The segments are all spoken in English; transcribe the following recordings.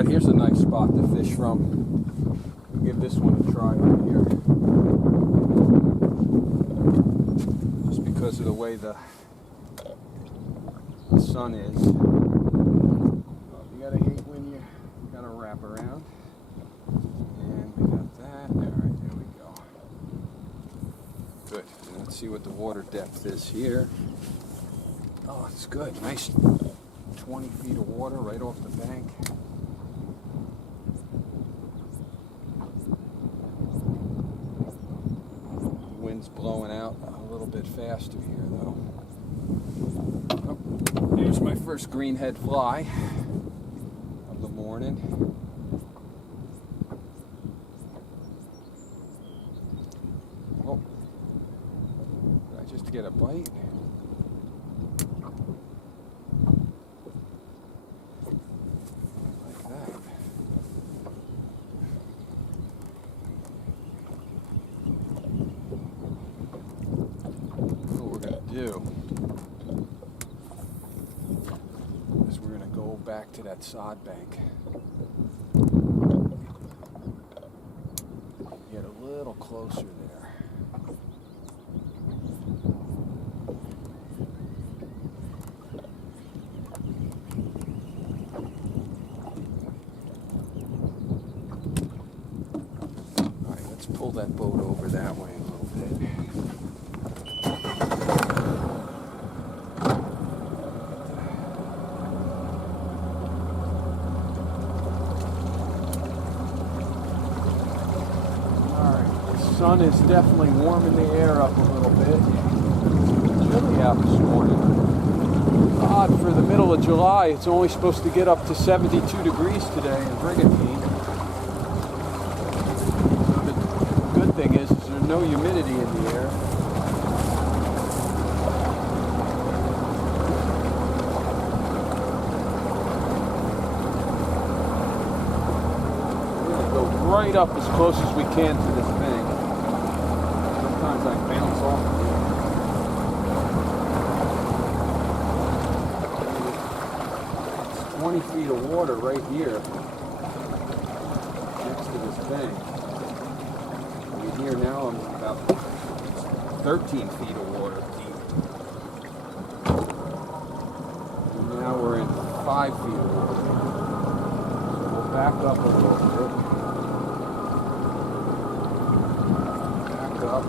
what, here's a nice spot to fish from. We'll give this one a try right here. Just because of the way the sun is. Well, you gotta hate when you gotta wrap around. And we got that. Alright, there we go. Good. And let's see what the water depth is here. Oh, it's good. Nice 20 feet of water right off the bank. The wind's blowing out a little bit faster here though. Oh, there's my first greenhead fly of the morning. Oh, did I just get a bite? Back to that Sod Bank. Get a little closer there. All right, let's pull that boat over that way a little bit. Sun is definitely warming the air up a little bit. It's chilly out this morning. Odd for the middle of July, it's only supposed to get up to 72 degrees today in Brigantine. The good thing is there's no humidity in the air. We're going to go right up as close as we can to this bank. Sometimes I bounce off of it. It's 20 feet of water right here next to this bank. And here now I'm about 13 feet of water deep. And now we're in 5 feet of water. So we'll back up a little bit. Back up.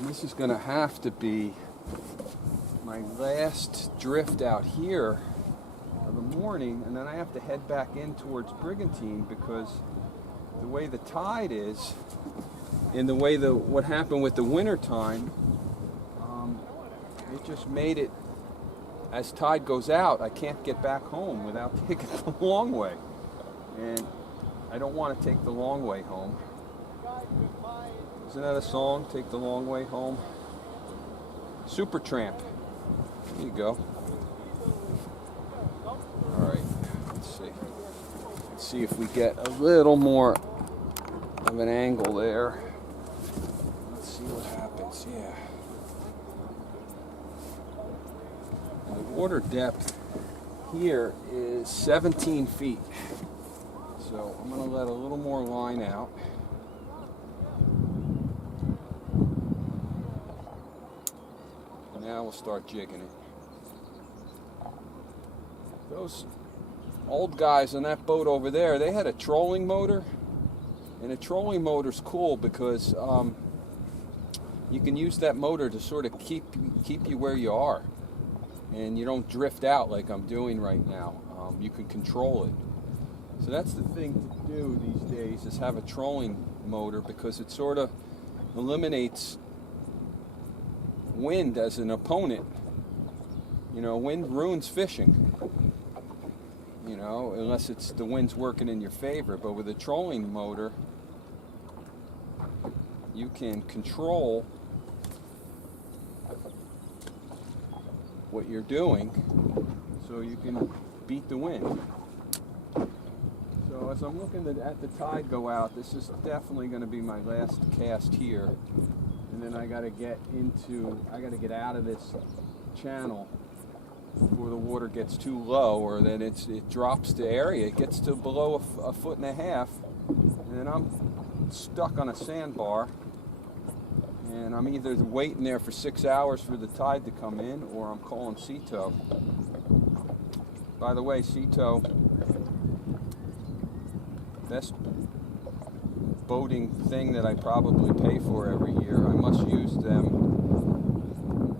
This is going to have to be my last drift out here of the morning, and then I have to head back in towards Brigantine because the way the tide is, and the way what happened with the winter time, it just made it, as tide goes out, I can't get back home without taking the long way, and I don't want to take the long way home. Isn't that a song? Take the long way home. Supertramp. There you go. All right. Let's see. Let's see if we get a little more of an angle there. Let's see what happens. Yeah. And the water depth here is 17 feet. So I'm going to let a little more line out. Now we'll start jigging it. Those old guys on that boat over there, they had a trolling motor. And a trolling motor's cool because you can use that motor to sort of keep you where you are. And you don't drift out like I'm doing right now. You can control it. So that's the thing to do these days, is have a trolling motor, because it sort of eliminates wind as an opponent. You know, wind ruins fishing. You know, unless it's the wind's working in your favor. But with a trolling motor, you can control what you're doing so you can beat the wind. So as I'm looking at the tide go out, this is definitely going to be my last cast here. And then I got to get out of this channel before the water gets too low, or then it drops the area. It gets to below a foot and a half, and then I'm stuck on a sandbar, and I'm either waiting there for 6 hours for the tide to come in, or I'm calling sea tow. By the way, sea tow, best boating thing that I probably pay for every year. I must use them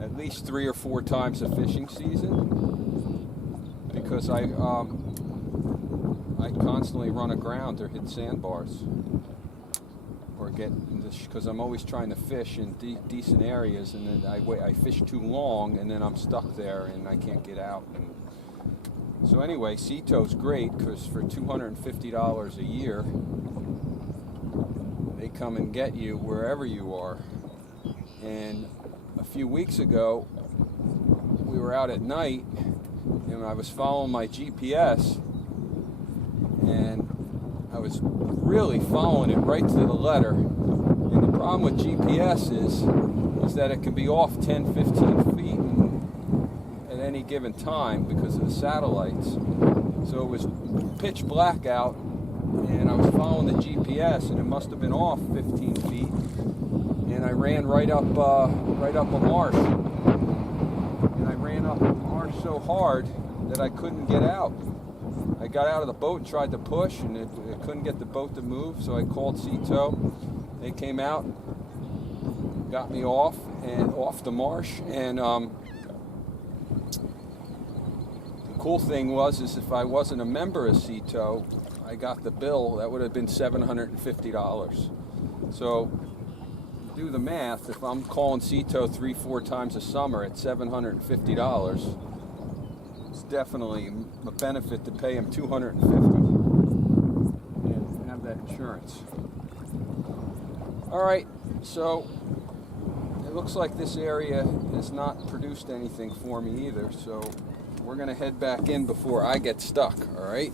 at least 3 or 4 times a fishing season, because I constantly run aground or hit sandbars, or get because I'm always trying to fish in decent areas, and then I fish too long, and then I'm stuck there and I can't get out. So anyway, sea tow's great because for $250 a year, they come and get you wherever you are. And a few weeks ago, we were out at night, and I was following my GPS, and I was really following it right to the letter. And the problem with GPS is that it can be off 10, 15 feet at any given time because of the satellites. So it was pitch black out, and I was following the GPS, and it must have been off 15 feet, and I ran right up a marsh, and I ran up a marsh so hard that I couldn't get out. I got out of the boat and tried to push, and it couldn't get the boat to move, so I called sea tow. They came out, got me off the marsh, and the cool thing was if I wasn't a member of sea tow, I got the bill. That would have been $750. So do the math. If I'm calling sea tow 3-4 times a summer at $750, it's definitely a benefit to pay them $250 and have that insurance. All right, so it looks like this area has not produced anything for me either, so we're going to head back in before I get stuck, all right?